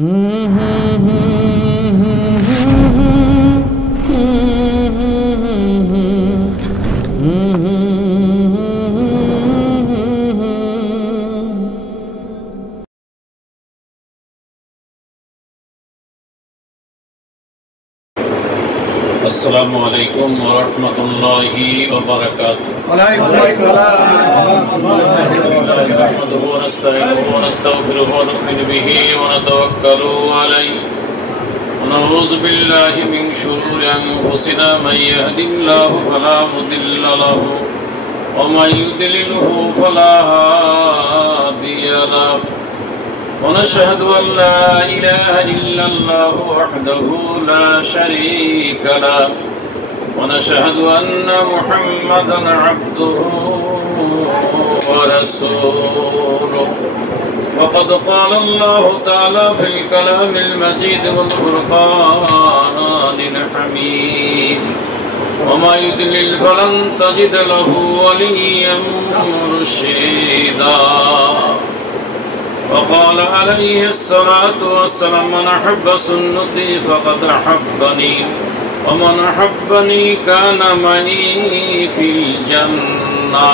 السلام عليكم ورحمة الله وبركاته. وعليكم السلام نحمده ونستعينه ونستغفره ونؤمن به ونتوكل عليه ونعوذ بالله من شرور أنفسنا من يهد الله فلا مضل له ومن يضلله فلا هادي له ونشهد أن لا إله إلا الله وحده لا شريك له ونشهد أن محمدا عبده ورسوله وقد قال الله تعالى في الكلام المجيد والفرقان الحميد وما يضلل فلن تجد له وليا مرشدا وقال عليه الصلاة والسلام من أحب سنتي فقد أحبني ومن أحبني كان معي في الجنة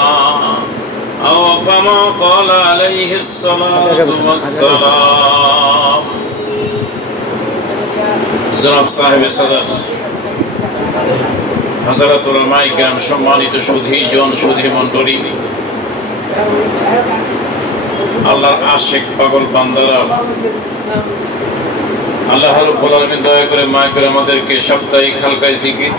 أو كما قال عليه الصلاة والسلام. জনাব সাহেবে সাদর হযরত উলামায়ে কেরাম, সম্মানিত সুধী মণ্ডলী, আল্লাহর আশিক পাগল বান্দারা, আল্লাহ রাব্বুল আলামিন দয়া করে মায়া করে আমাদেরকে সাপ্তাহিক হালকায় জিকির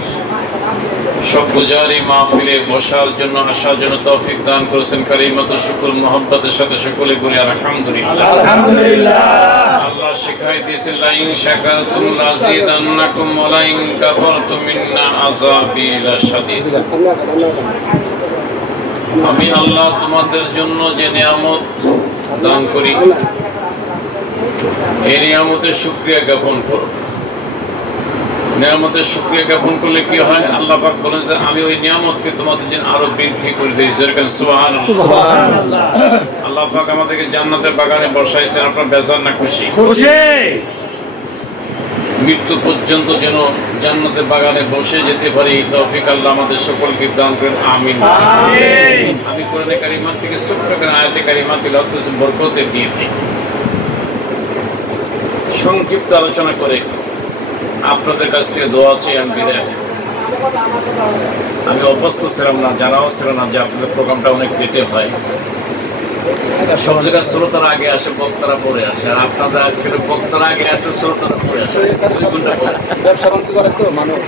সবগুজারি মাহফিলে বসার জন্য আসার জন্য তৌফিক দান করেছেন। কালিমাতু শুকর মুহাব্বতের সাথে সকলে বলি আলহামদুলিল্লাহ। আলহামদুলিল্লাহ। আল্লাহ শিখাই দিয়েছেন লা ইন শাকারতুম লাযিদান্নাকুম ওয়া লা ইন কাফারতুম মিন্না আযাবি লাশাদীদ। আমি আল্লাহ তোমাদের জন্য যে নিয়ামত দান করি এই নিয়ামতের শুকরিয়া জ্ঞাপন করো। নিয়ামতের শুকরিয়া জ্ঞাপন করলে কি হয়? আল্লাহ পাক বলেন যে আমি ওই নিয়ামতকে তোমাদের জন্য আরো বৃদ্ধি করে দিই। যেরকম সুবহানাল্লাহ। আল্লাহ পাক আমাদেরকে জান্নাতের বাগানে বসাইছেন। আপনারা বেজার না খুশি? মৃত্যু পর্যন্ত যেন জান্নাতের বাগানে বসে যেতে পারি তৌফিক আল্লাহ আমাদের সকলকে দান করেন, আমিন। আমি কোরআনে কারিমা থেকে ছোট্ট করে আয়াতে কারিমা তিলাওয়াত করেছি বরকতের দিয়ে দিই। সংক্ষিপ্ত আলোচনা করে আপনাদের কাছ থেকে দোয়া চেয়ে আমি বিদায়। আমি অভ্যস্ত ছিলাম না, জানাও ছিল না যে আপনাদের প্রোগ্রামটা অনেক লেটে হয়। সব জায়গায় শ্রোতারা আগে আসে, বক্তারা পরে আসে, আর আপনাদের আজকের বক্তারা আগে আসে, শ্রোতারা পরে আসে। ব্যবসা বাণিজ্য করে তো মানুষ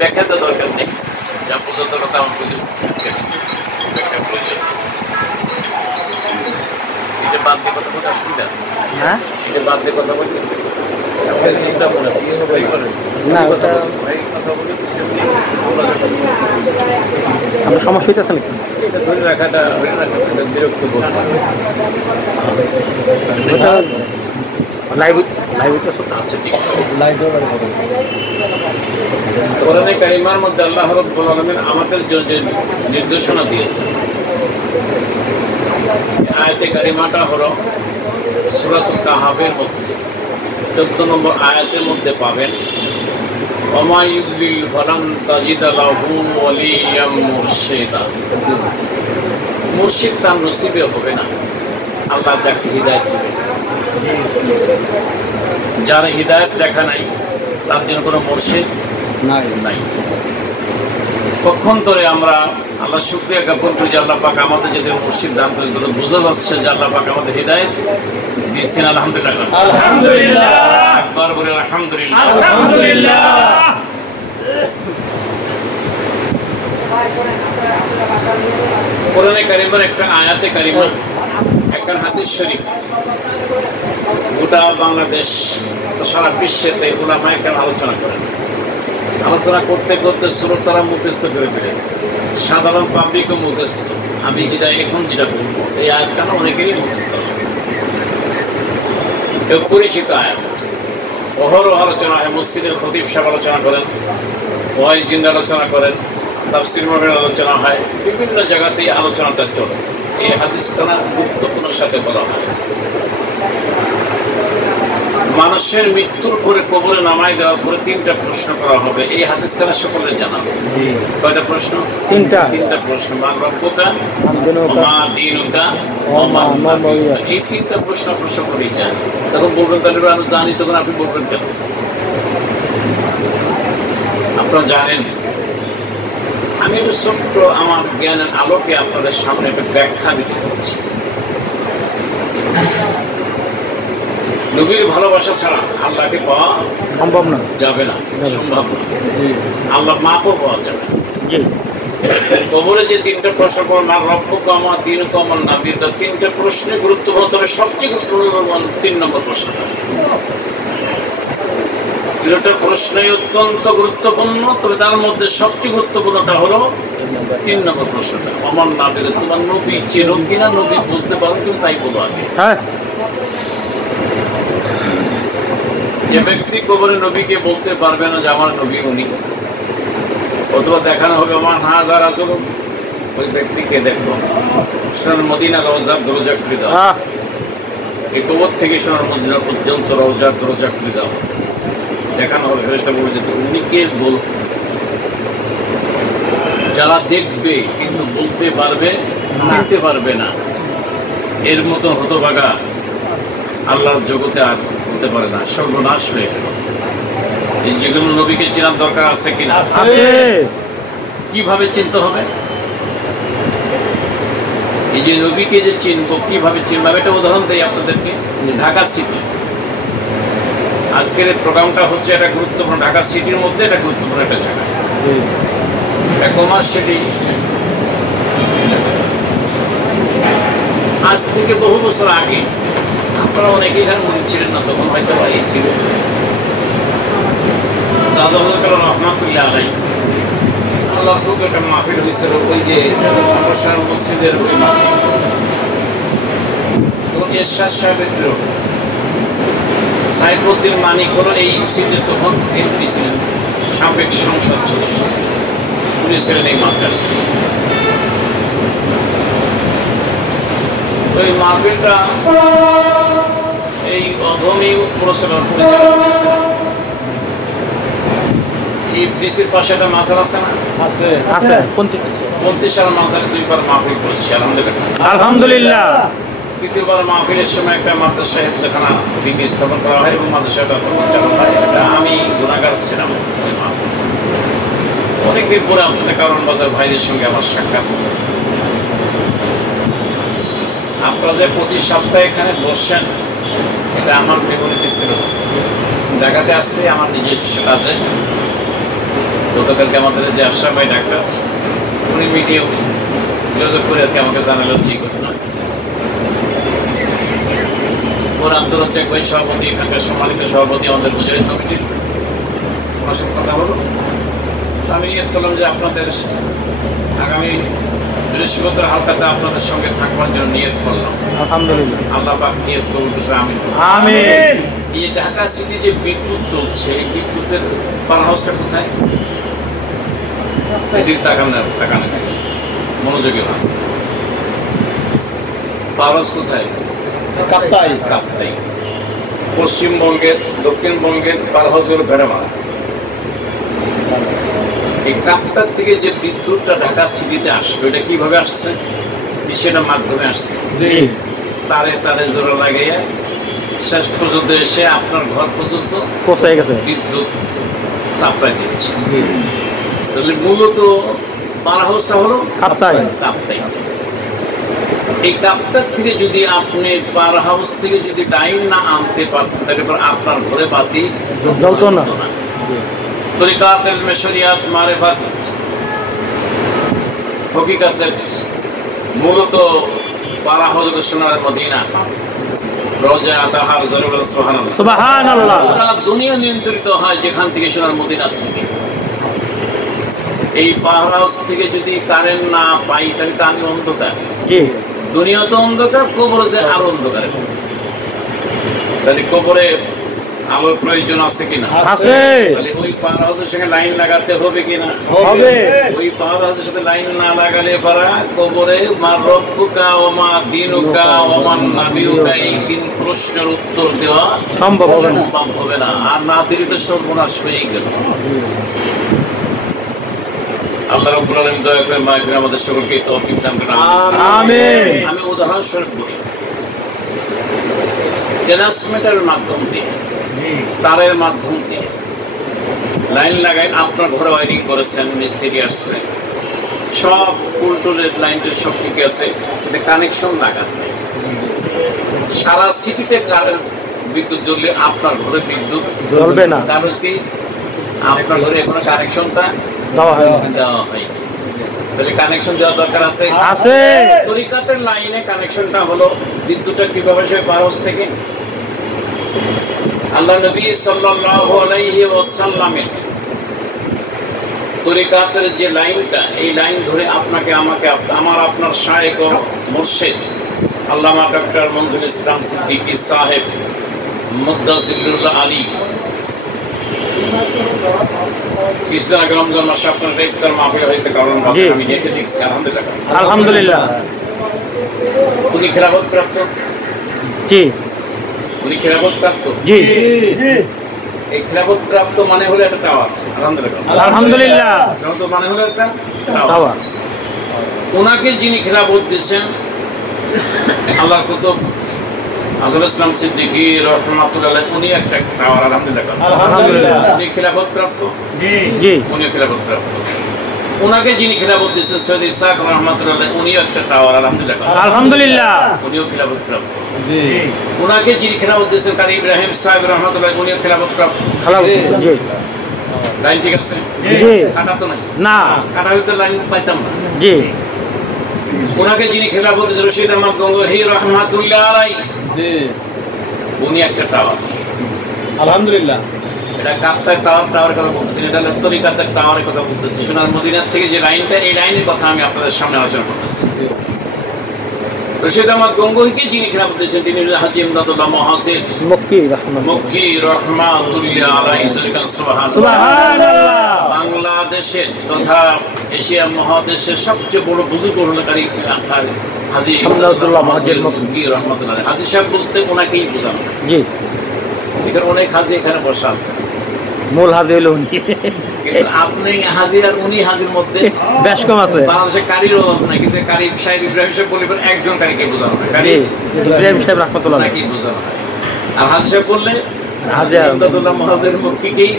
দেখাতে দরকার নেই, যা পর্যন্ত কথা আমার বুঝে ব্যাখ্যা প্রয়োজন। এটা বাদ দিয়ে কথা বলতে অসুবিধা? হ্যাঁ, এটা বাদ দিয়ে কথা বলতে সমস্যা হইতেছে নাকি? এটা ধরে রাখাটা বিরক্ত বোধ। আচ্ছা, ঠিক আছে। কোরআনে কারিমার মধ্যে আল্লাহ রাব্বুল আলামিন আমাদের জন্য যে নির্দেশনা দিয়েছেন, আয়াতে কারিমাটা হলো সূরাতুল কাহফের মধ্যে 14 নম্বর আয়াতের মধ্যে পাবেন ওমা ইউদ্লিল ফালান তাজিদ লাহু ওয়ালিয়াম মুরশিদা। মুর্শিদ তার নসিবে হবে না, আল্লাহ যাকে হিদায়াত দেবে। যার হিদায়াত দেখা নাই তার জন্য কোনো মুর্শিদ নাই। পক্ষান্তরে আমরা আল্লাহ শুকরিয়া জ্ঞাপন করি যে আল্লাহ পাক আমাদের যদি মুর্শিদ দান করে, বোঝা যাচ্ছে যে আল্লাহ পাক আমাদের হিদায়াত দিয়েছেন। আলহামদুলিল্লাহ, আলহামদুলিল্লাহ, একবার বলে আলহামদুলিল্লাহ, আলহামদুলিল্লাহ। কোরআনে কারিমার একটা আয়াতে কারিমা, একটা হাদিস শরীফ গোটা বাংলাদেশ, সারা বিশ্বেতে উলামায়ে কেরাম আলোচনা করেন। আলোচনা করতে করতে শ্রোতারা মুখস্থ করে ফেলেছে, সাধারণ পাবলিকও মুখস্থ। আমি যেটা বলবো এই আয়াতটা অনেকেরই মুখস্থ আছে, পরিচিত আয়াত। অহরহ আলোচনা হয়, মসজিদের খতিব সাহেব আলোচনা করেন, ওয়াইজ জিন্দ আলোচনা করেন, তাফসীর মাহফিল আলোচনা হয়, বিভিন্ন জায়গাতেই আলোচনাটা চলে। এই হাদিসখানা গুরুত্বপূর্ণ সাথে বলা হয়। মানুষের মৃত্যুর পরে কবরে নামাই দেওয়ার পরে 3টা প্রশ্ন করা হবে। এই হাদিস কানা সকলের জানা আছে। কয়টা প্রশ্ন? 3টা প্রশ্ন। মা রব্বুকা, মা দীনুকা, মা নাবিয়ুকা। এই 3টা প্রশ্ন করেই যান। তখন বলবেন তাহলে আমি জানি, তখন আপনি বলবেন কেন? আপনারা জানেন, আমি একটু ছোট্ট আমার জ্ঞানের আলোকে আপনাদের সামনে একটা ব্যাখ্যা দিতে চাচ্ছি। নবীর ভালোবাসা ছাড়া আল্লাহকে পাওয়া সম্ভব না, যাবে না, সম্ভব না। আল্লাহ মাপও পাওয়া যাবে। কবরে যে 3টা প্রশ্ন করবেন, মা রব্বুকা, মা দীনুকা, মা নাবিয়ুকা, 3টা প্রশ্নে গুরুত্বপূর্ণ। তবে সবচেয়ে গুরুত্বপূর্ণ 3 নম্বর প্রশ্নটা। 3টা প্রশ্নই অত্যন্ত গুরুত্বপূর্ণ, তবে তার মধ্যে সবচেয়ে গুরুত্বপূর্ণটা হলো 3 নম্বর প্রশ্নটা। আমার নাবিয়ুকা, তোমার নবী চেনো কিনা? নবী বলতে পারো কিন্তু তাই বলো আগে। যে ব্যক্তি কবরে নবীকে বলতে পারবে না যে আমার নবী উনি, অথবা দেখানো হবে আমার হাজার আচরণ, ওই ব্যক্তিকে দেখো সোনার মদিনা রওজা দরজা খুলে দাও। এই কবর থেকে সোনার মদিনা পর্যন্ত রওজা দরজা খুলে দাও, দেখানো হবে। ফেরেশতা বলবে যে উনি কে বল। যারা দেখবে কিন্তু বলতে পারবে, চিনতে পারবে না, এর মতো হতভাগা আল্লাহর জগতে আর হতে পারে না, সর্বনাশ হয়ে গেল। এই যেগুলো নবীকে চেনার দরকার আছে কিনা? কিভাবে চিনতে হবে? এই যে নবীকে যে চিনবো, কিভাবে চিনবো? একটা উদাহরণ দেই আপনাদেরকে। ঢাকা সিটি, আজকের এই প্রোগ্রামটা হচ্ছে একটা গুরুত্বপূর্ণ, ঢাকা সিটির মধ্যে এটা গুরুত্বপূর্ণ একটা জায়গা। কমার্স সিটি আজ থেকে বহু বছর আগে, আপনারা অনেকে এখানে মনে ছিলেন না, তখন হয়তো এই ছিল দাদা রহমাতুল্লাহ আলাই, আল্লাহ খুব একটা মাহফিল হয়েছিল ওই যে মসজিদের ওই মাহফিল, এরশাদ সাহেবের সাইফুদ্দিন মানিক হলো এই সিটের তখন এমপি ছিলেন, সাবেক সংসদ সদস্য ছিলেন, উনি ছিলেন এই মাদ্রাস। ওই মাহফিলটা এই অধমী পরিচালনা এই ব্রিজের পাশে একটা মাজার আছে না? আছে। 35 সাল মাজারে 2বার মাহফিল করেছি, আলহামদুলিল্লাহ। তৃতীয়বার মাহফিলের সময় একটা মাদ্রাসা যেখানে বিধি স্থাপন করা হয় এবং মাদ্রাসাটা পরিচালনা হয়, এটা আমি গুণাগার ছিলাম। ওই মাহফিল অনেকদিন পরে আপনাদের কারণ বাজার ভাইদের সঙ্গে আমার সাক্ষাৎ। আপনারা যে প্রতি সপ্তাহে এখানে বসছেন, এটা আমার বিপরীতে ছিল। ঢাকাতে আসছে আমার নিজস্ব কাজে। গতকালকে আমাদের যে আশরাফ ভাই ডাক্তার, উনি মিডিয়া যোগাযোগ করে আর কি আমাকে জানালেন কি ঘটনা। ওর আন্তর্জাতিক ভাই সভাপতি, এখানকার সম্মানিত সভাপতি আমাদের মুজাহিদ কমিটির, ওনার সাথে কথা হলো। আমি নিয়ত করলাম যে আপনাদের আগামী বৃহস্পতিবার হালকাতে আপনাদের সঙ্গে থাকবার জন্য নিয়ত করলাম। আলহামদুলিল্লাহ, আল্লাহ পাক নিয়ত কবুল করেছে, আমিন আমিন। এই ঢাকা সিটি যে বিদ্যুৎ চলছে, এই বিদ্যুতের পাওয়ার হাউসটা কোথায়? এদিকে তাকানো মনোযোগী হয়। পাওয়ার হাউস কোথায়? কাপ্তাই। পশ্চিমবঙ্গের, দক্ষিণবঙ্গের পাওয়ার হাউস হলো ভেড়ামারা। এই কাপ্তার থেকে যে বিদ্যুৎটা ঢাকা সিটিতে আসবে, এটা কিভাবে আসছে? সেটা মাধ্যমে আসছে, তারে তারে জোড়া লাগিয়ে শেষ পর্যন্ত এসে আপনার ঘর পর্যন্ত পৌঁছে গেছে, বিদ্যুৎ সাপ্লাই দিচ্ছে। তাহলে মূলত পাওয়ার হাউসটা হলো কাপ্তাই। এই কাপ্তার থেকে যদি আপনি পাওয়ার হাউস থেকে যদি লাইন না আনতে পারতেন, তাহলে আপনার ঘরে বাতি জ্বলতো না। তরিকাত ইলমে শরিয়াত মারিফাত হকিকতের মূলত পারা হযরত সোনার মদিনা রওজা তাহার জরুর সুবহানাল্লাহ সুবহানাল্লাহ। পুরা দুনিয়া নিয়ন্ত্রিত হয় যেখান থেকে সোনার মদিনা থেকে। এই পাওয়ার হাউস থেকে যদি কারেন্ট না পাই, তাহলে তো আমি অন্ধকার, দুনিয়া তো অন্ধকার, কবরে যে আরো অন্ধকার। তাহলে কবরে আলোর প্রয়োজন আছে কিনা? আছে। তাহলে ওই পাওয়ার হাউসের সঙ্গে লাইন লাগাতে হবে কিনা? হবে। ওই পাওয়ার হাউসের সাথে লাইন না লাগালে পারা কবরে মা রব্বুকা ওয়া মা দীনুকা ওয়া মান নাবিয়ুকা, এই তিন প্রশ্নের উত্তর উত্তর দেওয়া সম্ভব হবে না। সম্ভব হবে না, আর না দিলে তো সর্বনাশ হয়েই গেল। আল্লাহ রাব্বুল আলামিন দয়া করে মায়ের আমাদের সকলকে তৌফিক দান করুন। আমিন। আমি উদাহরণস্বরূপ বলি, ট্রান্সমিটারের মাধ্যম দিয়ে, তারের মাধ্যম দিয়ে লাইন লাগাই আপনার ঘরে ওয়ারিং করেছেন, মিস্ত্রি আসছে, সব ফুলটুলের লাইনের সব ঠিক আছে, কিন্তু কানেকশন লাগান নাই। সারা সিটিতে বিদ্যুৎ জ্বললে আপনার ঘরে বিদ্যুৎ জ্বলবে না, কারণ কি আপনার ঘরে এখনো কানেকশনটা দেওয়া হয় দেওয়া হয়। তাহলে কানেকশন দেওয়া দরকার আছে। তরিকাতের লাইনে কানেকশনটা হলো বিদ্যুৎটা কিভাবে সে পারস থেকে আল্লাহ নবী সাল্লাল্লাহু আলাইহি ওয়াসাল্লামের তরিকাতের যে লাইনটা, এই লাইন ধরে আপনাকে আমাকে আমার আপনার শায়েখ ও মুর্শিদ আল্লামা ডক্টর মনজুর ইসলাম সিদ্দিকী সাহেব মুদ্দাসিরুল্লাহ আলী কিছুদিন আগে রমজান মাসে আপনার ইফতার মাহফিল হয়েছে, কারণ আমি দেখে দেখছি আলহামদুলিল্লাহ। আলহামদুলিল্লাহ। উনি খেলাফত প্রাপ্ত, জি উনি খেলাফত প্রাপ্ত, জি। এই খেলাফত প্রাপ্ত মানে হলো একটা টাওয়ার। আলহামদুলিল্লাহ, আলহামদুলিল্লাহ। মানে হলো একটা টাওয়ার। টাওয়ার। ওনাকে যিনি খেলাফত দিয়েছেন আল্লাহর কুতুব আজল ইসলাম সিদ্দিকী রাহমাতুল্লাহ, উনি একটা টাওয়ার। আলহামদুলিল্লাহ, উনি খেলাফত প্রাপ্ত, জি উনি খেলাফত প্রাপ্ত। ওনাকে যিনি খেলাফত দিয়েছেন সৈয়দ ইসহাক রাহমাতুল্লাহ, উনিও একটা টাওয়ার। আলহামদুলিল্লাহ, উনিও খেলাফত প্রাপ্ত। ওনাকে যিনি খেলাফত দিয়েছেন কারি ইব্রাহিম সাহেব রাহমাতুল্লাহ, উনিও খেলাফত প্রাপ্ত। জি লাইন ঠিক আছে? জি। কাটা তো নাই না, কাটা হলে তো লাইন পাইতাম না। জি। ওনাকে যিনি খেলাফত দিয়েছেন রশিদ আহমদ গঙ্গোহী রাহমাতুল্লাহ আলাইহি, উনি একটা টাওয়ার। আলহামদুলিল্লাহ। এটা কাপ্তায় টাওয়ারের কথা বলতেছি, এটা তরিকাতের টাওয়ারের কথা বলতেছি। সোনার মদিনার থেকে যে লাইনটা, এই লাইনের কথা আমি আপনাদের সামনে আলোচনা করতেছি। রশিদ আহমদ গঙ্গোহীকে যিনি খেলাফত দিয়েছেন তিনি হাজী ইমদাদুল্লাহ মুহাসির মক্কি রাহমাতুল্লাহ আলাইহি। সুবহানাল্লাহ। বাংলাদেশের তথা এশিয়া মহাদেশের সবচেয়ে বড় বুজুর্গ হলেন কারি হাজী ইমদাদুল্লাহ মুহাসির মক্কি রাহমাতুল্লাহ। হাজী সাহেব বলতে ওনাকেই বোঝানো। জি। এখানে অনেক হাজী এখানে বসা আছে, মূল হাজি হইল উনি, কিন্তু আপনি হাজী আর উনি হাজীর মধ্যে বেশ কম আছে। বাংলাদেশে কারির অভাব নাই, কিন্তু কারি সাহেব ইব্রাহিম সাহেব বলবেন একজন কারিকে বোঝানো হয়, কারি ইব্রাহিম সাহেব রাহমাতুল্লাহ নাকি বোঝানো হয়। আর হাজী সাহেব বললে হাজী ইমদাদুল্লাহ মুহাসির মক্কিকেই।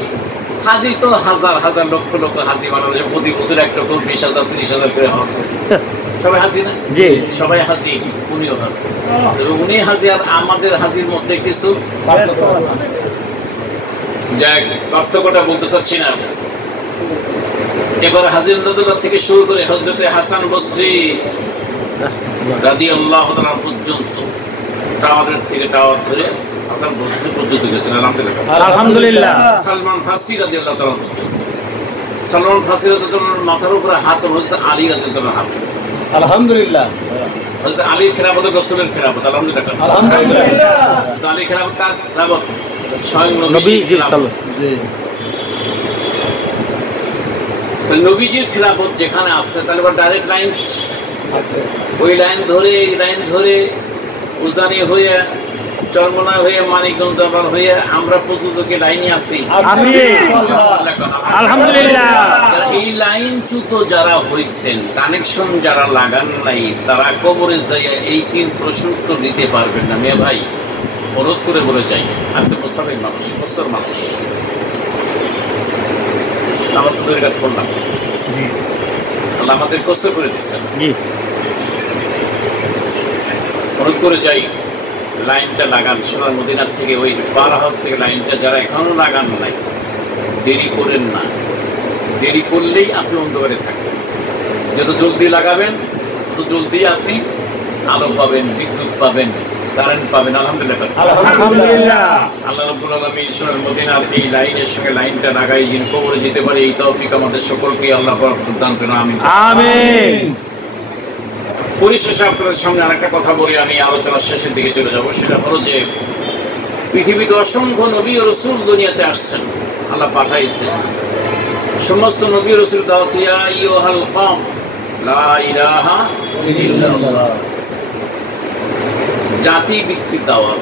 হাজী তো হাজার হাজার লক্ষ লক্ষ হাজী বাংলাদেশে প্রতি বছর একটা করে 20,000 30,000 করে হজ করতেছে। সবাই হাজী না? জি, সবাই হাজী, উনিও হাজী। তবে উনি হাজী আর আমাদের হাজীর মধ্যে কিছু যাক পার্থক্যটা বলতে চাচ্ছি না। এবার হাজী ইমদাদুল্লাহ থেকে শুরু করে হযরতে হাসান বসরি রাদিয়াল্লাহু তাআলা পর্যন্ত, টাওয়ারের থেকে টাওয়ার ধরে হাসান বসরি পর্যন্ত গেছেন। আলহামদুলিল্লাহ। সালমান ফারসি রাদিয়াল্লাহু তাআলা পর্যন্ত। সালমান ফারসি রাদিয়াল্লাহু তাআলার মাথার উপরে হাত হযরত আলী রাদিয়াল্লাহু তাআলার হাত। আলহামদুলিল্লাহ। হযরত আলীর খেলাফত রাসূলের খেলাফত। আলহামদুলিল্লাহ। আলহামদুলিল্লাহ। আলী খেলাফত কার খেলাফত? স্বয়ং নবীজি সাল্লাল্লাহু আলাইহি। নবীজির খেলাফত যেখানে আসছে, তাহলে ডাইরেক্ট লাইন আছে, ওই লাইন ধরে এই লাইন ধরে উজানি হয়ে চরমনা হয়ে মানিকগঞ্জ হয়ে আমরা পর্যন্ত কি লাইনে আছি? আলহামদুলিল্লাহ। এই লাইন চ্যুত যারা হয়েছেন, কানেকশন যারা লাগান নাই, তারা কবরে যাইয়া এই 3 প্রশ্ন উত্তর দিতে পারবেন না। মেয়ে ভাই অনুরোধ করে বলে যাই, আপনি মুসাফির মানুষ, বছর মানুষ, নামাজ কাজ করলাম, আল্লাহ আমাদের কষ্ট করে দিচ্ছেন। অনুরোধ করে যাই, লাইনটা লাগান। সোনার মদিনার থেকে ওই পার হাউস থেকে লাইনটা যারা এখনো লাগান নাই, দেরি করেন না। দেরি করলেই আপনি অন্ধকারে থাকবেন। যত জলদি লাগাবেন তত জলদি আপনি আলো পাবেন, বিদ্যুৎ পাবেন, কারেন্ট পাবেন। আলহামদুলিল্লাহ। আল্লাহ রাব্বুল আলামিন সোনার মদিনার এই লাইনের সঙ্গে লাইনটা লাগাই যিনি কবরে যেতে পারে, এই তৌফিক আমাদের সকলকে আল্লাহ দান করুন। আমিন আমিন। পরিশেষে আপনাদের সামনে আরেকটা কথা বলি, আমি আলোচনার শেষের দিকে চলে যাব। সেটা হলো যে পৃথিবীতে অসংখ্য নবী ও রাসূল দুনিয়াতে আসছেন, আল্লাহ পাঠাইছেন। সমস্ত নবী ও রাসূল দাওয়াত ইয়া আইয়ুহাল কওম লা ইলাহা ইল্লাল্লাহ, জাতি ভিত্তিক দাওয়াত।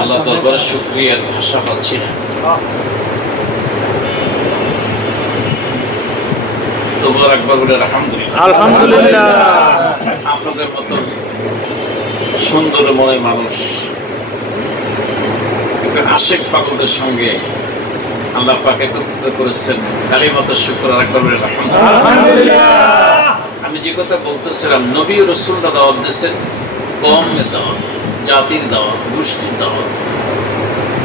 আল্লাহ দরবারে শুকরিয়ার ভাষা পাচ্ছি না। তবুও একবার বলে আলহামদুলিল্লাহ। আলহামদুলিল্লাহ। আপনাদের মতো সুন্দর মনের মানুষ, আশেক পাগলদের সঙ্গে আল্লাহ পাক একত্রিত করেছেন। কালিমাত শুকর, আরেকবার বলে আলহামদুলিল্লাহ। আমি যে কথা বলতেছিলাম, নবী ও রাসূলরা দাওয়াত দিয়েছেন, কওমের দাওয়াত, জাতির দাওয়াত, গোষ্ঠীর দাওয়াত,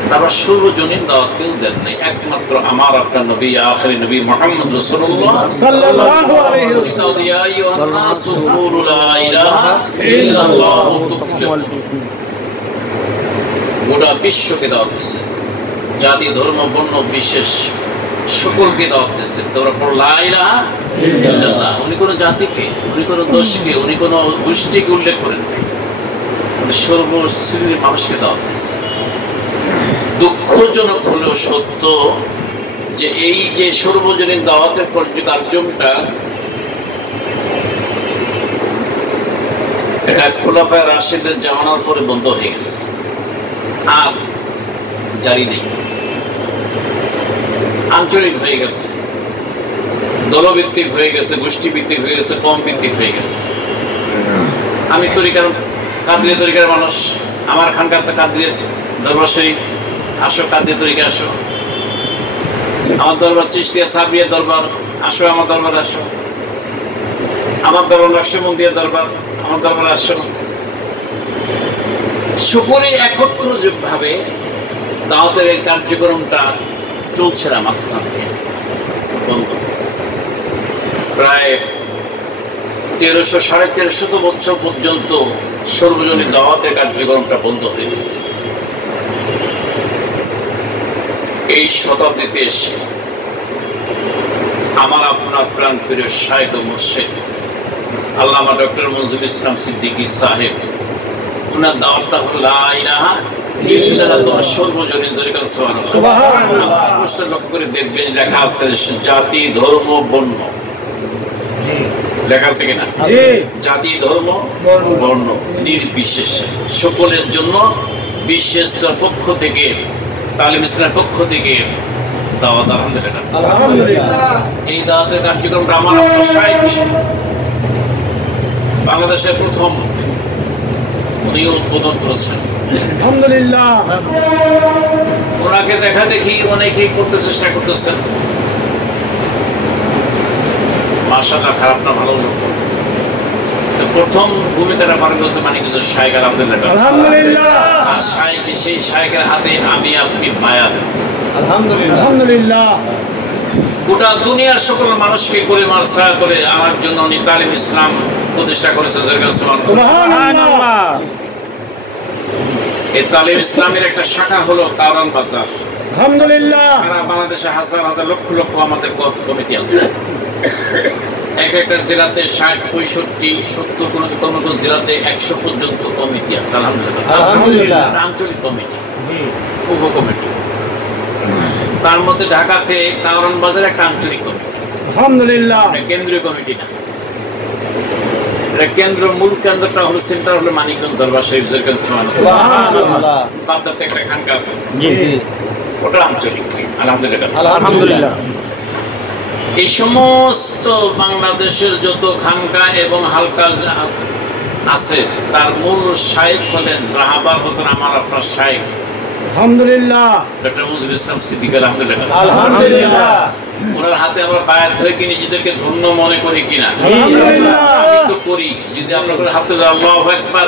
তারপর সর্বজনীন দাওয়াত কেউ দেন নাই। একমাত্র আমার আপনার নবী, আখিরি নবী মুহাম্মদ রাসূলুল্লাহ সাল্লাল্লাহু আলাইহি ওয়াসাল্লাম, ইয়া আইয়ুহান নাসু কুলু লা ইলাহা ইল্লাল্লাহু তুফলিহুন, গোটা বিশ্বকে দাওয়াত দিয়েছেন, জাতি ধর্ম বর্ণ বিশেষ সকলকে দাওয়াত দিয়েছেন। তোমরা পড়ো লা ইলাহা ইল্লাল্লাহ। উনি কোনো জাতিকে, উনি কোনো দোষকে, উনি কোনো গোষ্ঠীকে উল্লেখ করেন নাই, উনি সর্বশ্রেণীর মানুষকে দাওয়াত দিয়েছেন। দুঃখজনক হলেও সত্য যে এই যে সর্বজনীন দাওয়াতের কার্যক্রমটা এটা খোলাফায়ে রাশিদের জামানার পরে বন্ধ হয়ে গেছে, আর জারি নেই, আঞ্চলিক হয়ে গেছে, দলভিত্তিক হয়ে গেছে, গোষ্ঠীভিত্তিক হয়ে গেছে, কম ভিত্তিক হয়ে গেছে। আমি তরিকার কাদরিয়া তরিকার মানুষ, আমার খানকার কাদরিয়া দরবার শরীফ, আসো কাদরিয়া তরিকা আসো, আমার দরবার চিশতিয়া সাবরিয়া দরবার আসো, আমার দরবার আসো, আমার দরবার নকশবন্দিয়া দরবার, আমার দরবার আসো। সকলে একত্র ভাবে দাওয়াতের এই কার্যক্রমটা চলছে না, মাঝখান থেকে বন্ধ। প্রায় 1300-1350 বছর পর্যন্ত সর্বজনীন দাওয়াতের কার্যক্রমটা বন্ধ হয়ে গেছে। এই শতাব্দীতে এসে আমার আপনার প্রাণ প্রিয় শায়খ ও মুর্শিদ আল্লামা ডক্টর মনজুর ইসলাম সিদ্দিকী সাহেব, ওনার দাওয়াতটা হলো লা ইলাহা ইল্লাল্লাহ। তোমরা সর্বজনীন জোরে সুবহানাল্লাহ। প্রশ্ন লক্ষ্য করে দেখবেন লেখা আছে জাতি ধর্ম বর্ণ, লেখা আছে কিনা? জাতি ধর্ম বর্ণ নির্বিশেষে সকলের জন্য বিশ্বের পক্ষ থেকে, তালিম ইসলামের পক্ষ থেকে দাওয়াত। আলহামদুলিল্লাহ। এই দাওয়াতের কার্যক্রমটা আমার বাংলাদেশের প্রথম উনি উদ্বোধন করেছেন। আলহামদুলিল্লাহ। ওনাকে দেখা দেখি অনেকেই করতে চেষ্টা করতেছেন, মাশাআল্লাহ, খারাপ না, ভালো লোক। প্রথম ভূমিকাটা পালন করেছে মানিকগঞ্জের শাইখ আলহামদুলিল্লাহ। আর শাইখ, সেই শাইখের হাতে আমি আপনি বায়াত। আলহামদুলিল্লাহ। গোটা দুনিয়ার সকল মানুষকে করে মারসা করে আমার জন্য উনি তালিম ইসলাম প্রতিষ্ঠা করেছে। সুবহানাল্লাহ। এই তালিম ইসলামের একটা শাখা হলো কারওয়ান বাজার। আলহামদুলিল্লাহ। সারা বাংলাদেশে হাজার হাজার লক্ষ লক্ষ আমাদের কমিটি আছে। এক একটা জেলাতে 60, 65, 70, কোন জেলাতে 100 পর্যন্ত কমিটি আছে। আলহামদুলিল্লাহ। আঞ্চলিক কমিটি, উপ কমিটি। তার মধ্যে ঢাকাতে কারওয়ান বাজারে একটা আঞ্চলিক কমিটি। আলহামদুলিল্লাহ। কেন্দ্রীয় কমিটি না, কেন্দ্র, মূল কেন্দ্রটা হলো, সেন্টার হলো মানিকগঞ্জ দরবার শরীফ। সুবহানাল্লাহ। পাবনাতে একটা খানকা আছে, ওটা আঞ্চলিক। আলহামদুলিল্লাহ। এই সমস্ত বাংলাদেশের যত খানকা এবং হালকা আছে তার মূল শাইখ হলেন রাহাবা হোসেন, আমার আপনার শাইখ। আলহামদুলিল্লাহ। ডক্টর মনজুর ইসলাম সিদ্দিকী। আলহামদুলিল্লাহ। ওনার হাতে আমরা বায়াত হয়ে কি নিজেদেরকে ধন্য মনে করি কিনা? আমি তো করি। যদি আপনাদের হাতে আল্লাহু আকবার,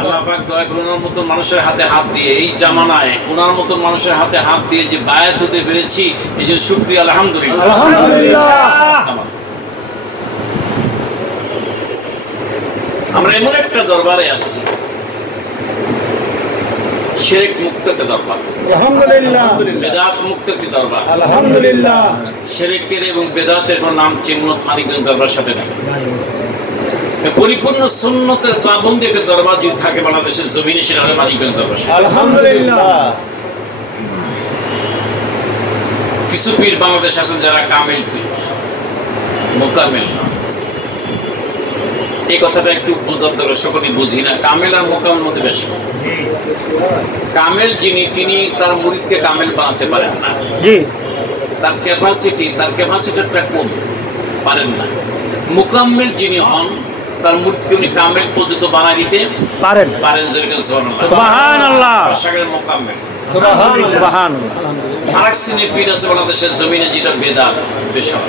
আল্লাহ পাক দয়া করে ওনার মতো মানুষের হাতে হাত দিয়ে, এই জামানায় ওনার মতো মানুষের হাতে হাত দিয়ে যে বায়াত হতে পেরেছি, এই জন্য শুকরিয়া। আলহামদুলিল্লাহ। আমরা এমন একটা দরবারে আসছি, শিরক মুক্ত একটা দরবার। আলহামদুলিল্লাহ। বেদাত মুক্ত একটি দরবার। আলহামদুলিল্লাহ। শিরকের এবং বেদাতের কোন নাম চিহ্ন মানিকগঞ্জ দরবার সাথে নাই। পরিপূর্ণ সুন্নতের পাবন্দি একটা দরবার যদি থাকে বাংলাদেশের জমিনে, সেটা হলো মানিকগঞ্জ দরবার। আলহামদুলিল্লাহ। কিছু পীর বাংলাদেশ আছেন যারা কামিল পীর, মোকামিল না। এই কথাটা একটু বোঝার দরকার, সকলেই বুঝি না। কামেল আর মোকামের মধ্যে বেশ, কামেল যিনি তিনি তার মুরিদকে কামেল বানাতে পারেন না, তার ক্যাপাসিটিটা কম, পারেন না। মুকাম্মেল যিনি হন তার মুরিদকে উনি কামেল পর্যন্ত বানাই দিতে পারেন। সুবহানাল্লাহ। মুকাম্মেল সুবহানাল্লাহ। আরেক শ্রেণীর পীর আছে বাংলাদেশের জমিনে, যেটা বেদাত বিষয়,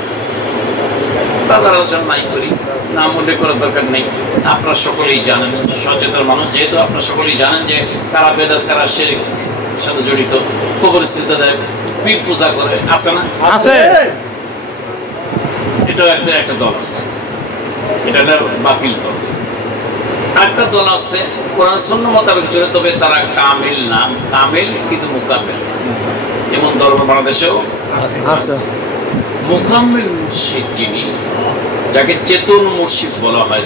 তাদের আলোচনা নাই করি, নাম উল্লেখ করার দরকার নেই। আপনারা সকলেই জানেন, সচেতন মানুষ যেহেতু, আপনারা সকলেই জানেন যে কারা বেদাত, কারা শিরক সাথে জড়িত, কবর সিজদা দেয়, পীর পূজা করে, আছে না? আছে। এটাও একটা দল আছে, এটা বাতিল দল। আরেকটা দল আছে কোরআন সুন্নাহ মোতাবেক চলে, তবে তারা কামেল না, কামেল কিন্তু মুকাম্মেল। যেমন ধর্ম বাংলাদেশেও আছে। মুকাম্মেল মুর্শিদ যিনি, যাকে চেতন মুর্শিদ বলা হয়,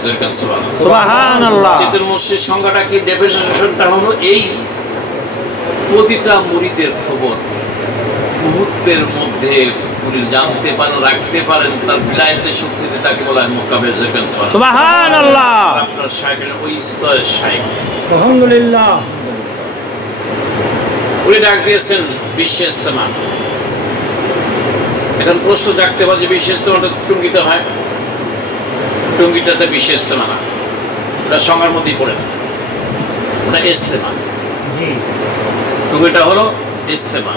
সুবহানাল্লাহ। চেতন মুর্শিদ সংজ্ঞাটা কি? ডেফিনেশনটা হলো এই, প্রতিটা মুরিদের খবর মুহূর্তের মধ্যে উনি জানতে পারেন, রাখতে পারেন, তার বিলায়তের শক্তিতে, তাকে বলা হয় মুকাম্মেল। সুবহানাল্লাহ। আপনার শাইখের ওই স্তরের শাইখ, আলহামদুলিল্লাহ। উনি ডাক দিয়েছেন বিশ্ব ইজতেমা। এখন প্রশ্ন জাগতে পারে যে বিশ্ব ইজতেমাটা টুঙ্গিতে হয়, টুঙ্গিটাতে বিশ্ব ইজতেমা না, ওটা সংজ্ঞার মধ্যেই পড়ে না, ওটা ইজতেমা। টুঙ্গিটা হলো ইজতেমা।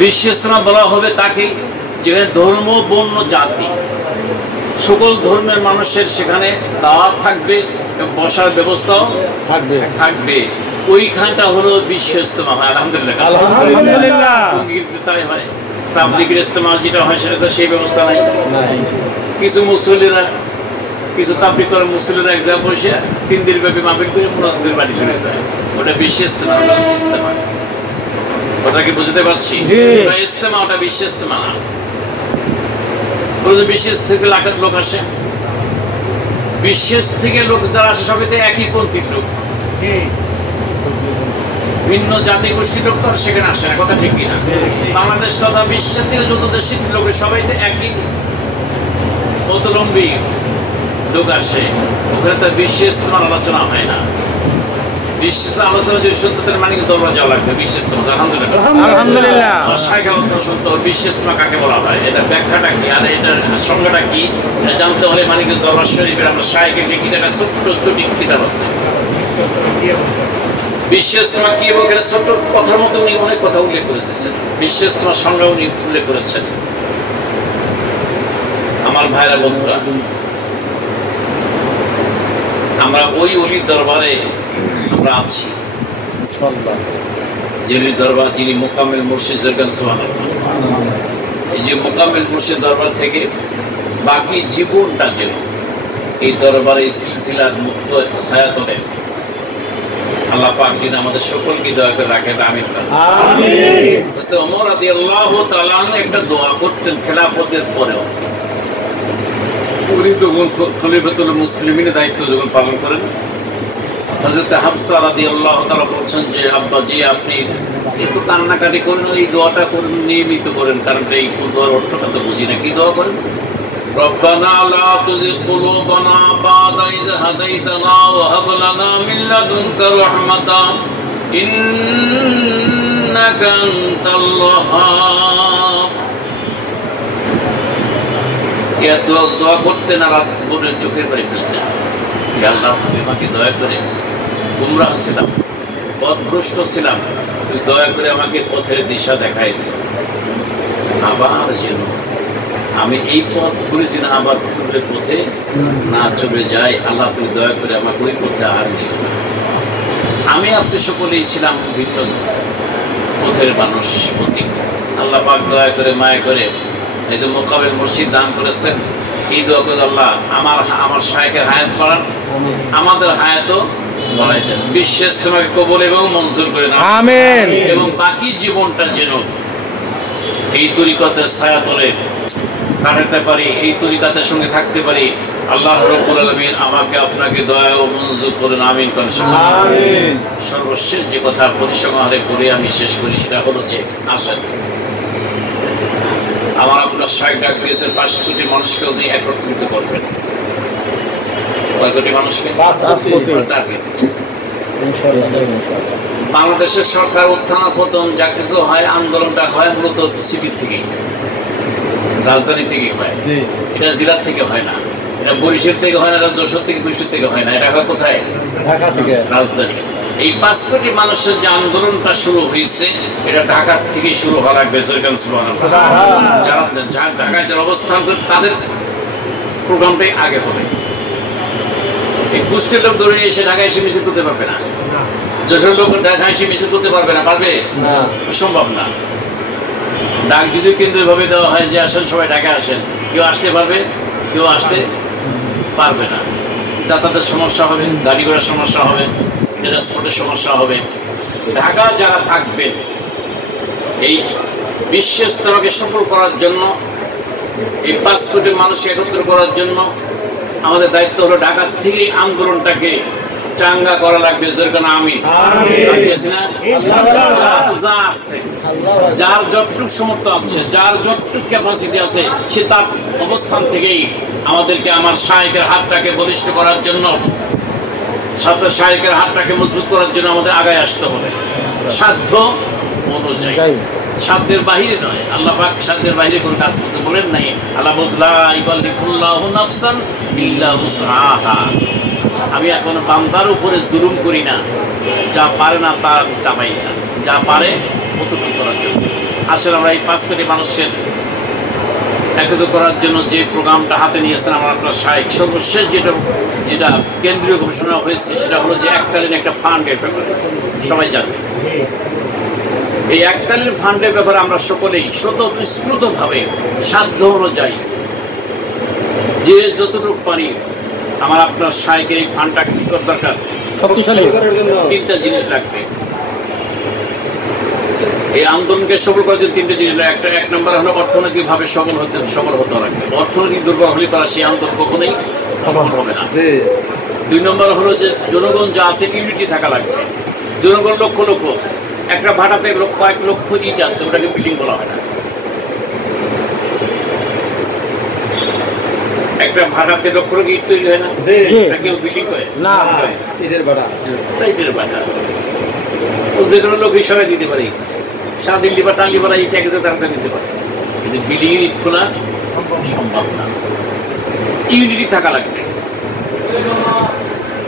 বিশ্ব ইজতেমা বলা হবে তাকে যেখানে ধর্ম, বর্ণ, জাতি, সকল ধর্মের মানুষের সেখানে দাওয়াত থাকবে, বসার ব্যবস্থাও থাকবে। ওইখানটা হলো বিশ্ব ইজতেমা হয়। আলহামদুলিল্লাহ। আলহামদুলিল্লাহ। তাই হয়। তাবলীগের ইজতেমা যেটা হয় সেটা তো সেই ব্যবস্থা নাই। কিছু মুসল্লিরা, কিছু তাবলীগ করার মুসল্লিরা এক জায়গায় বসে 3 দিন ব্যাপী মাহফিল করে মুনাজাতের বাড়ি চলে যায়, ওটা বিশ্ব ইজতেমা। ওটা কি বুঝতে পারছি? ওটা ইজতেমা, ওটা বিশ্ব ইজতেমা না। বিশেষ থেকে লাখের লোক আসে, বিশেষ থেকে লোক যারা আসে সবাই তো একই পন্থীর লোক, ভিন্ন জাতি গোষ্ঠীর লোক তো সেখানে আসে না, কথা ঠিক কিনা? বাংলাদেশ তথা বিশ্বের থেকে যত দেশের লোক সবাই তো একই মতলম্বী লোক আসে, ওখানে তো বিশেষ তোমার আলোচনা হয় না। বিশেষ আলোচনা যদি সত্যতার মানে দরবার যাওয়া লাগবে বিশেষ তোমার। আলহামদুলিল্লাহ। শাইখ আলোচনা শুনতে হবে বিশেষ তোমার কাকে বলা হয়, এটা ব্যাখ্যাটা কি, আর এটার সংজ্ঞাটা কি জানতে হলে মানে দরবার শরীফের আমরা শাইখের লিখিত একটা ছোট্ট চটিক কিতাব আছে বিশেষ তোমার কি, এবং এটা ছোট্ট কথার মধ্যে উনি অনেক কথা উল্লেখ করে দিচ্ছেন। বিশেষ তোমার সংজ্ঞা উনি উল্লেখ করেছেন। আমার ভাইরা, বন্ধুরা, আমরা ওই অলির দরবারে আমরা আছি, যে দরবার যিনি মোকাম্মেল মুর্শিদ, এই যে মোকাম্মেল মুর্শিদ দরবার থেকে বাকি জীবনটা যেন এই দরবারে সিলসিলার মুক্ত ছায়াতলে আল্লাহ পাক যিনি আমাদের সকলকে দয়া করে রাখেন, আমিন। ওমর রাদিয়াল্লাহু তাআলা একটা দোয়া করতেন খেলাফতের পরেও, উনি যখন খলিফাতুল মুসলিমিনের দায়িত্ব যখন পালন করেন, হযরত হাফসা রাদিয়াল্লাহু তাআলা বলছেন যে আব্বাজি আপনি একটু কান্নাকাটি করেন, এই দোয়াটা করেন, নিয়মিত করেন, কারণ এই দোয়ার অর্থটা তো বুঝি না। কি দোয়া করেন? রব্বানা লা তুযিগ কুলুবানা বা'দা ইয হাদাইতানা ওয়া হাব লানা মিন লাদুনকা রাহমাতান ইন্নাকা আনতাল ওয়াহ্হাব। এত দোয়া করতেন আর আপনি চোখের পানি ফেলতেন, হে আল্লাহ তুমি আমাকে দয়া করে, গুমরাহ ছিলাম, পথভ্রষ্ট ছিলাম, তুই দয়া করে আমাকে পথের দিশা দেখাইছো, আবার যেন আমি এই পথ ঘুরে যেন আবার ভুলের পথে না চলে যাই, আল্লাহ তুমি দয়া করে আমাকে ওই পথে আর নিও না। আমি আপনি সকলেই ছিলাম ভিন্ন পথের মানুষ, প্রতীক। আল্লাহ পাক দয়া করে মায়া করে এই যে মোকাবেল মুর্শিদ দান করেছেন, এই দোয়া করে আল্লাহ আমার শাইখের হায়াত বাড়ান, আমাদের হায়াতও বাড়াই দেন, বিশেষ তোমাকে কবুল এবং মঞ্জুর করে না, আমিন। এবং বাকি জীবনটা যেন এই তরিকতের ছায়াতলে কাটাতে পারি, এই তরিকতের সঙ্গে থাকতে পারি। আল্লাহ রাব্বুল আলামিন আমাকে আপনাকে দয়া ও মঞ্জুর করেন, আমিন। আমিন। সর্বশেষ যে কথা পরিসংহারে করে আমি শেষ করি সেটা হলো যে আসেন আমার আপনার আপনার শায়েখ ডাক দিয়েছেন 5 কোটি মানুষকে উনি একত্রিত করবেন। কয় কোটি মানুষকে? 5 কোটি। বাংলাদেশের সরকার উত্থান পতন যা কিছু হয়, আন্দোলনটা হয় মূলত সিটির থেকেই, রাজধানী থেকে হয়। এটা জেলার থেকে হয় না, এটা বরিশাল থেকে হয় না, এটা যশোর থেকে, কুষ্টিয়া থেকে হয় না, এটা হয় কোথায়? ঢাকা থেকে, রাজধানী। এই 5 কোটি মানুষের যে আন্দোলনটা শুরু হয়েছে, এটা ঢাকা থেকে শুরু হওয়া লাগবে। যারা ঢাকায় যারা অবস্থান করে তাদের প্রোগ্রামটাই আগে হবে। এই কুষ্টিয়ার লোক ধরে এসে ঢাকায় এসে মিছিল করতে পারবে না, যশোর লোক ঢাকায় এসে মিছিল করতে পারবে না, পারবে? সম্ভব না। ডাক যদি কেন্দ্রীয় ভাবে দেওয়া হয় যে আসেন সবাই ঢাকায় আসেন, কেউ আসতে পারবে, কেউ আসতে পারবে না। যাতায়াতের সমস্যা হবে, গাড়ি ঘোড়ার সমস্যা হবে, ট্রান্সপোর্টের সমস্যা হবে। ঢাকা যারা থাকবেন এই বিশ্ব ইজতেমাকে সফল করার জন্য, এই 5 কোটি মানুষকে একত্র করার জন্য আমাদের দায়িত্ব হলো ঢাকা থেকে আন্দোলনটাকে চাঙ্গা করা লাগবে। যেরকম আমি যা আছে, যার যতটুক সামর্থ্য আছে, যার যতটুক ক্যাপাসিটি আছে, সে তার অবস্থান থেকেই আমাদেরকে আমার শায়েখের হাতটাকে বলিষ্ঠ করার জন্য, শায়েখের হাতটাকে মজবুত করার জন্য আমাদের আগায় আসতে হবে সাধ্য অনুযায়ী, সাধ্যের বাহিরে নয়। আল্লাহ পাক সাধ্যের বাহিরে কোন কাজ করতে বলেন নাই। আল্লাহ বললা ইবাল্লিকুল্লাহু নাফসান ইল্লা উসআহা। আমি এখন বান্দার উপরে জুলুম করি না, যা পারে না তা চাপাই না, যা পারে অতটুকু করার জন্য। আসলে আমরা এই 5 কোটি মানুষের একত্র করার জন্য যে প্রোগ্রামটা হাতে নিয়েছেন আমার আপনার শায়েখ, সর্বশেষ যেটা কেন্দ্রীয় ঘোষণা হয়েছে সেটা হলো যে এককালীন একটা ফান্ডের ব্যাপারে সবাই জানে। এই এককালীন ফান্ডের ব্যাপারে আমরা সকলেই স্বতঃস্ফূর্তভাবে সাধ্য অনুযায়ী যে যতটুকু পারি, আমার আপনার শায়েখের এই ফান্ডটা কি করার দরকার? শক্তিশালী করার জন্য 3টা জিনিস লাগবে। এই আন্দোলনকে সফল করার জন্য 3টে জিনিস লাগবে। এক নম্বর হলো অর্থনৈতিকভাবে সফল হতে লাগবে। অর্থনৈতিক দুর্বল হলে তারা সেই আন্দোলন কখনোই সফল হবে না। 2 নম্বর হলো যে জনগণ যা আছে ইউনিটি থাকা লাগবে। জনগণ লক্ষ লক্ষ, একটা ভাড়াতে কয়েক লক্ষ ইট আছে, ওটাকে বিল্ডিং বলা হয় না। একটা ভাড়াতে লক্ষ লক্ষ ইট তৈরি হয় না, কেউ বিল্ডিং করে না, ইটের ভাড়া। ও যে কোনো লোক হিসাবে দিতে পারে, সারা দিল্লি বা টাঙ্গি ভাড়া ইট এক হাজার দিতে পারে, কিন্তু বিল্ডিং এর ইট খোলা সম্ভব না। ইউনিটি থাকা লাগবে,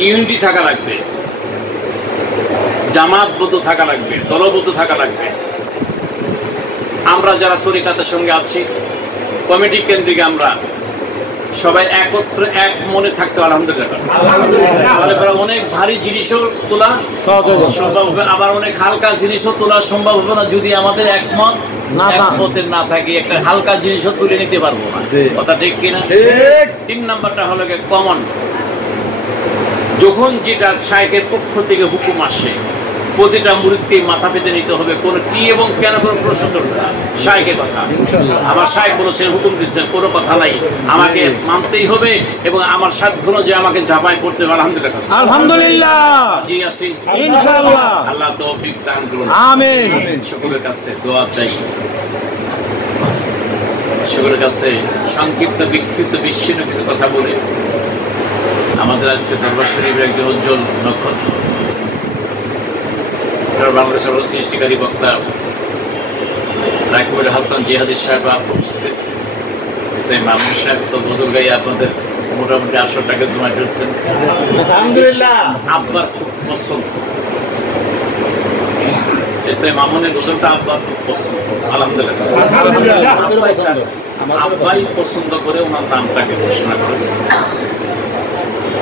ইউনিটি থাকা লাগবে, জামাতবদ্ধ থাকা লাগবে, দলবদ্ধ থাকা লাগবে। আমরা যারা তরিকাতের সঙ্গে আছি, কমিটি কেন্দ্রিক আমরা সবাই একত্রে এক মনে থাকতে আলহামদুলিল্লাহ। অনেক ভারী জিনিসও তোলা সম্ভব হবে, আবার অনেক হালকা জিনিসও তোলা সম্ভব হবে না যদি আমাদের একমতের না থাকে। একটা হালকা জিনিসও তুলে নিতে পারবো না, কথা ঠিক কিনা? 3 নাম্বারটা হলো কমন। যখন যেটা শায়েখের পক্ষ থেকে হুকুম আসে, প্রতিটা মুরিদকে মাথা পেতে নিতে হবে। কোনো কি এবং কেন কোনো প্রশ্ন করবে না, শায়েখের কথা। আমার শায়েখ বলেছেন, হুকুম দিচ্ছেন, কোনো কথা নাই, আমাকে মানতেই হবে এবং আমার সাধ্য অনুযায়ী আমাকে ঝাঁপাই করতে হবে। আলহামদুলিল্লাহ, আলহামদুলিল্লাহ, জি আছি ইনশাআল্লাহ। আল্লাহ তৌফিক দান করুন, আমিন। সকলের কাছে দোয়া চাই, সকলের কাছে সংক্ষিপ্ত বিক্ষিপ্ত বিচ্ছিন্ন কিছু কথা বলে আমাদের আজকে দরবার শরীফের একজন উজ্জ্বল নক্ষত্র, বাংলাদেশের সৃষ্টিকারী বক্তা রাকিবুল হাসান জিহাদি সাহেব উপস্থিত। সেই মামুন সাহেব তো বদল গাই আপনাদের মোটামুটি 800 টাকা জমা ফেলছেন, আলহামদুলিল্লাহ। আব্বার খুব পছন্দ, সেই মামুনের গজলটা আব্বার খুব পছন্দ, আলহামদুলিল্লাহ। আব্বাই পছন্দ করে ওনার নামটাকে ঘোষণা করেন,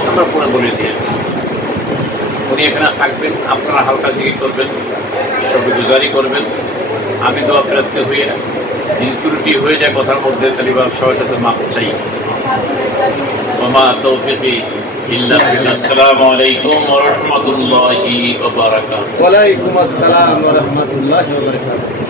আমরা পরে বলে দিয়ে উনি এখানে থাকবেন, আপনারা হালকা জিকির করবেন, সবই গুজারি করবেন। আমি দোয়া প্রার্থী হয়ে যদি ত্রুটি হয়ে যায় কথার মধ্যে, তাহলে সবার কাছে মাফ চাই। ওমা তৌফিকি ইল্লা বিল্লাহ। আসসালামু আলাইকুম ওয়া রাহমাতুল্লাহি ওয়া বারাকাতুহু। ওয়া আলাইকুম আসসালাম ওয়া রাহমাতুল্লাহি ওয়া বারাকাতুহু।